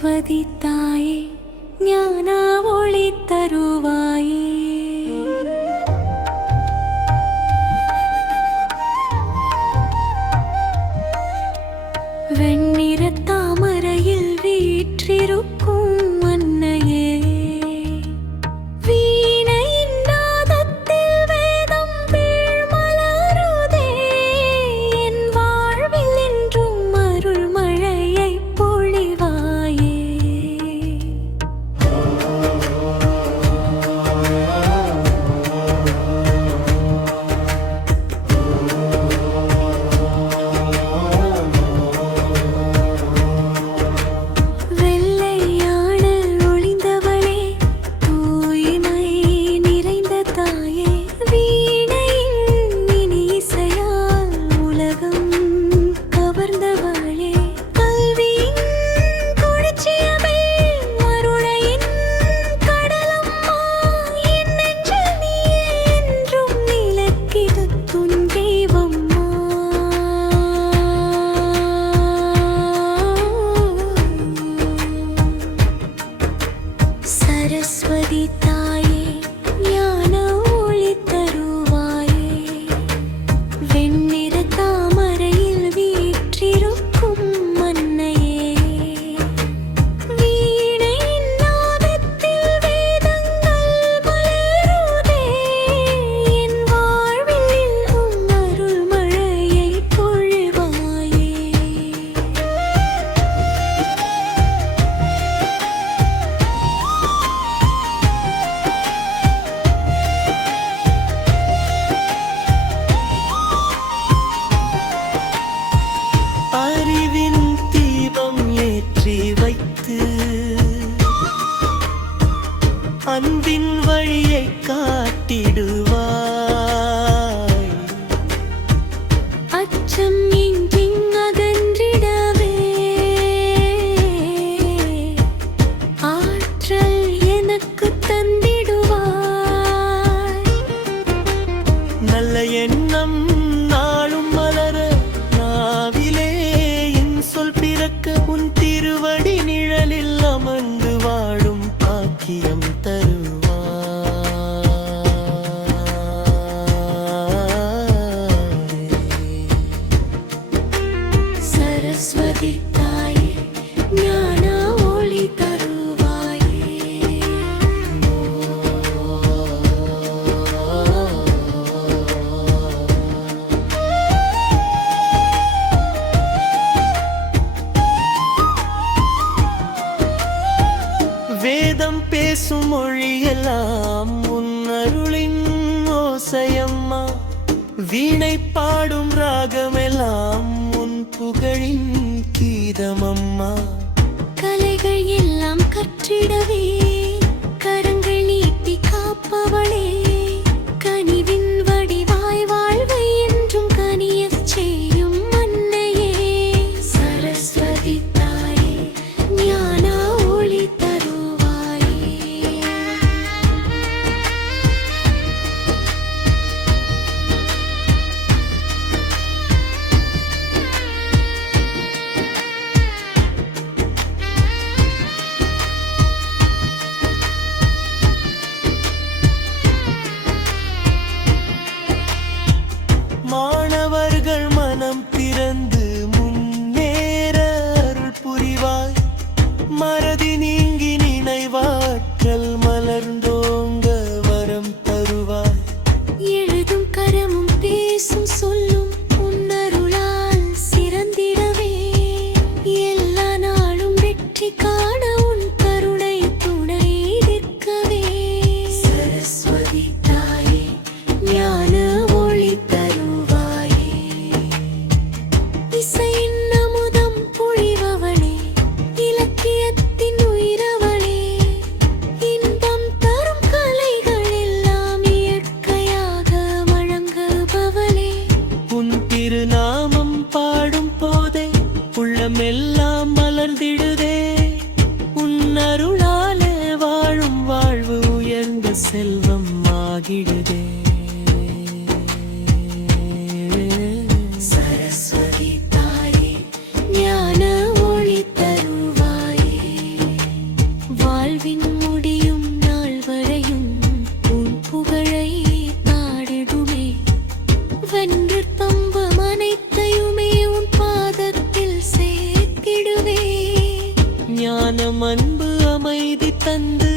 சரஸ்வதி தாயே ஞான ஒளி தருவாயே. வெண்ணிற தாமரையில் வீற்றிருக்கும் அன்னையே, வீணையின் நாதத்தில் வேதம் வீழ்மலருதே. என் வாழ்வில் என்றும் அருள் மழையை பொழிவாயே. சரஸ்வதி தாயே ஞான ஒளி தருவாயே. வெண்ணிற தாமரையில் வீற்றிருக்கும் அன்னையே, வீணையின் நாதத்தில் வேதங்கள் மலருதே. என் வாழ்வில் என்றும் அருள் மழையை பொழிவாயே. அறிவின் தீபம் ஏற்றி வைத்து அன்பின் வழியை காட்டிடுவாய். அச்சம் இங்கிங் அகன்றிடவே ஆற்றல் எனக்கு தந்திடுவாய். நல்ல எண்ணம் நாளும் மலர நாவிலே என் சொல் பிறக்க உன் திருவடி நிழலில் அமர்ந்து வாழும் பாக்கியம் தருவாய். சரஸ்வதி தாயே ஞான ஒளி தருவாயே. வேதம் பேசும் மொழியெல்லாம் உன் அருளின் ஓசையம்மா. வீணை பாடும் ராகமெல்லாம் உன் புகழின் கீதமம்மா. கலைகள் எல்லாம் கற்றிடவே கரங்கள் நீட்டி காப்பவளே, கனிவின் வடிவாய் வாழ்வை என்றும் கனியச் செய்யும் அன்னையே. சரஸ்வதி தாயே ஞான ஒளி தருவாயே. தந்து